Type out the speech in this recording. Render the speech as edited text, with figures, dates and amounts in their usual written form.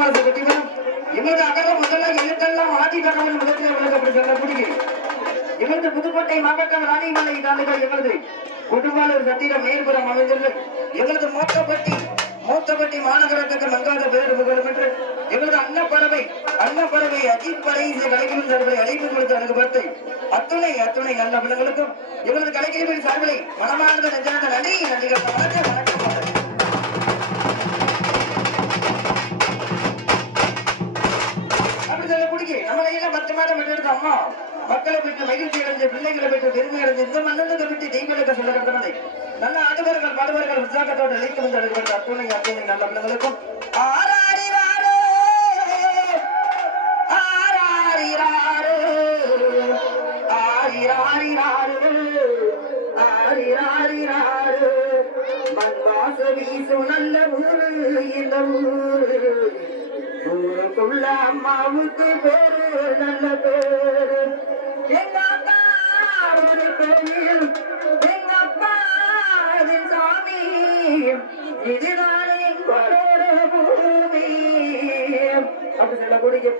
மனசு கட்டிவரும் எங்களது அகல முதல்ல எழுத்தெல்லாம் ஆதி தகவல் முதலில் விளக்கப்படி சொல்லக்கூடிய எங்களது புதுக்கோட்டை மாவட்டம் ராணிமலை தாலுகா எங்களது கொடும்பாலூர் சத்திரம் மேல்புறம் அமைந்துள்ள எங்களது மூத்தப்பட்டி மாநகரத்துக்கு மங்காத பேர் புகழும் என்று எங்களது அன்னப்பறவை அஜித் படை கலைஞர்கள் சார்பிலை அழைப்பு கொடுத்து அணுகப்பட்டு அத்துணை நல்ல பிள்ளைகளுக்கும் எங்களது கலைஞர்களின் சார்பிலை மனமார்ந்த நெஞ்சார்ந்த நன்றிகள் வணக்கம் அப்படி சொல்லக்கூடிய நம்மளையெல்லாம் 10 மாதம் எடுத்த அம்மா மக்களை பெற்று மகிழ்ச்சி அடைஞ்ச பிள்ளைகளை பெற்று பெருமை அடைஞ்ச இந்த மண்ணுக்கு விட்டு தெய்வங்களுக்கு சொல்லப்படுறதை நல்ல ஆடுவர்கள் பாடுவர்கள் உற்சாகத்தோடு அழைத்து வந்து அழைக்கப்பட்ட அத்துணை நல்ல பிள்ளைகளுக்கும் நல்ல ஊரு இந்த ஊருக்குள்ள அம்மாவுக்கு பேரு நல்ல பேரு எங்க அக்கா ஒரு கோயில் எங்க அப்பா சாமி இதுதானே எங்களோட பூமி அப்படி சொல்லக்கூடிய